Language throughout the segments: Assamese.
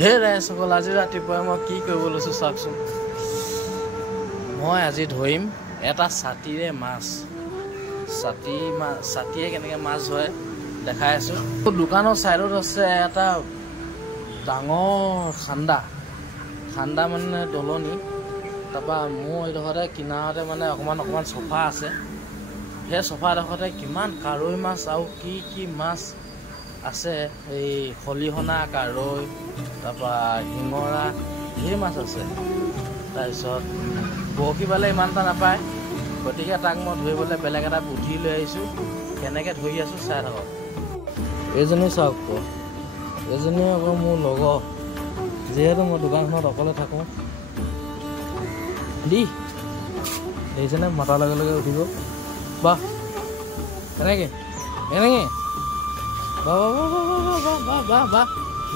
হে ৰাইজসকল, আজি ৰাতিপুৱা মই কি কৰিব লৈছোঁ চাওকচোন। মই আজি ধৰিম এটা ছাতিৰে মাছ। ছাতিয়ে কেনেকৈ মাছ ধৰে দেখাই আছোঁ। দোকানৰ ছাইডত আছে এটা ডাঙৰ খান্দা মানে দলনি। তাৰপৰা মোৰ এইডোখৰতে কিনাৰতে মানে অকণমান চফা আছে। সেই চফাডোখৰতে কিমান কাৰৈ মাছ আৰু কি মাছ আছে, এই খলিহনা, কাৰৈ, তাৰপৰা শিঙৰা, ধেৰ মাছ আছে। তাৰপিছত বৰশী বালে ইমান এটা নাপায়, গতিকে তাক মই ধৰিবলৈ বেলেগ এটা বুদ্ধি লৈ আহিছোঁ। কেনেকৈ ধৰি আছোঁ চাই থাকক। এইজনী চাওক, এইজনী আকৌ মোৰ লগৰ, যিহেতু মই দোকানখনত অকলে থাকোঁ। দেখিছেনে, মতাৰ লগে লগে উঠিব। বাহ, এনেকৈ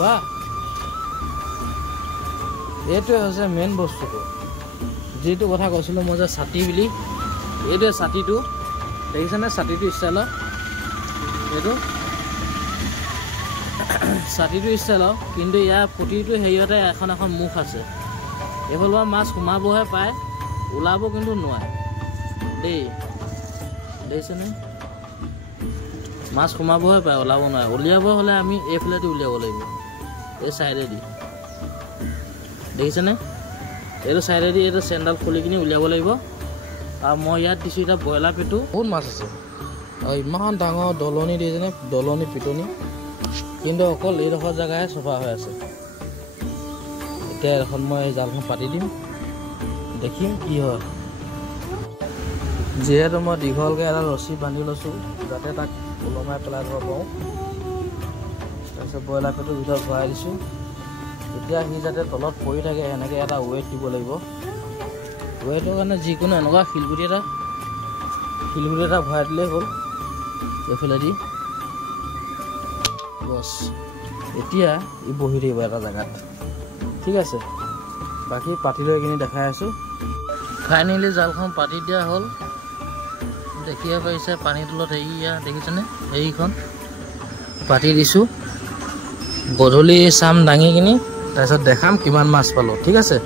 বাহ। এইটোৱে হৈছে মেইন বস্তুটো, যিটো কথা কৈছিলোঁ মই যে ছাতি বুলি। এইটোৱে ছাতিটো, দেখিছেনে ছাতিটো ষ্টাইলৰ। এইটো ছাতিটো ষ্টাইলৰ, কিন্তু ইয়াৰ প্ৰতিটো হেৰিয়তে এখন মুখ আছে। এইফালৰ পৰা মাছ সোমাবহে পায়, ওলাব কিন্তু নোৱাৰে দেই। দেখিছেনে, মাছ সোমাবহে পায়, ওলাব নোৱাৰে। উলিয়াব হ'লে আমি এইফালেদি উলিয়াব লাগিব, এই ছাইডেদি। দেখিছেনে, এইটো ছাইডেদি এইটো চেণ্ডাল খুলি কিনি উলিয়াব লাগিব। আৰু মই ইয়াত দিছোঁ এতিয়া ব্ৰইলাৰ পেটু। বহুত মাছ আছে আৰু ইমান ডাঙৰ দলনি দেখিছেনে, দলনি পিটনি। কিন্তু অকল এইডোখৰ জেগাহে চফা হৈ আছে। এতিয়া এখন মই জালখন পাতি দিম, দেখিম কি হয়। যিহেতু মই দীঘলকৈ এটা ৰছী বান্ধি লৈছোঁ, যাতে তাক ওলমাই পেলাই ধৰিব পাৰোঁ। তাৰপিছত ব্ৰইলাৰ পেটুৰ ভিতৰত ভৰাই দিছোঁ। এতিয়া সি যাতে তলত পৰি থাকে, সেনেকৈ এটা ৱেট দিব লাগিব। ৱেটৰ কাৰণে যিকোনো এনেকুৱা শিলগুটি এটা ভৰাই দিলেই হ'ল এইফালেদি। বছ, এতিয়া ই বহি থাকিব এটা জেগাত, ঠিক আছে। বাকী পাতি লৈ কিনি দেখাই আছোঁ। ফাইনেলি জালখন পাতি দিয়া হ'ল। দেখিব পাৰিছে পানীৰ তলত এয়া দেখিছেনে, এইখন পাতি দিছোঁ। গধূলি চাম দাঙি কিনি, তাৰপিছত দেখাম কিমান মাছ পালোঁ, ঠিক আছে।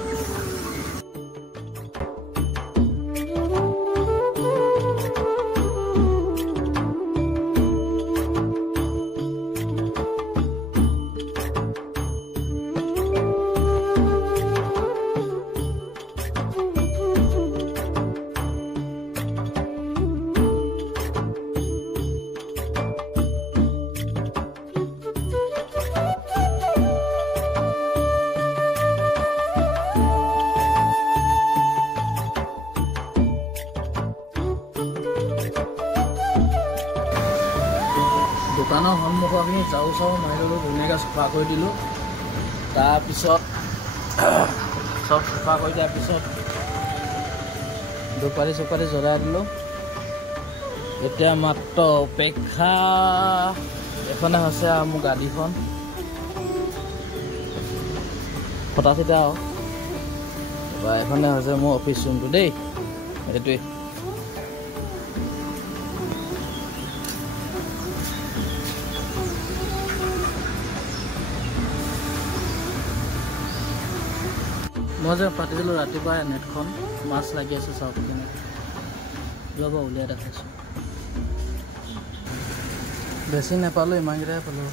দোকানৰ সন্মুখৰখিনি চাউ মাৰি ল'লোঁ, ধুনীয়াকৈ চফা কৰি দিলোঁ। তাৰপিছত চব চফা কৰি দিয়াৰ পিছত ধূপকাঠি জ্বলাই দিলোঁ। এতিয়া মাত্ৰ অপেক্ষা এখনে হৈছে আৰু মোৰ গাড়ীখন ফটা চিটা আৰু এখনে হৈছে মোৰ অফিচ ৰুমটো দেই। সেইটোৱে মই যে পাতিছিলোঁ ৰাতিপুৱা নেটখন, মাছ লাগি আছে চাওক কেনে। যোৱাব উলিয়াই দেখাইছোঁ, বেছি নাপালোঁ, ইমানকেইটাই পালোঁ।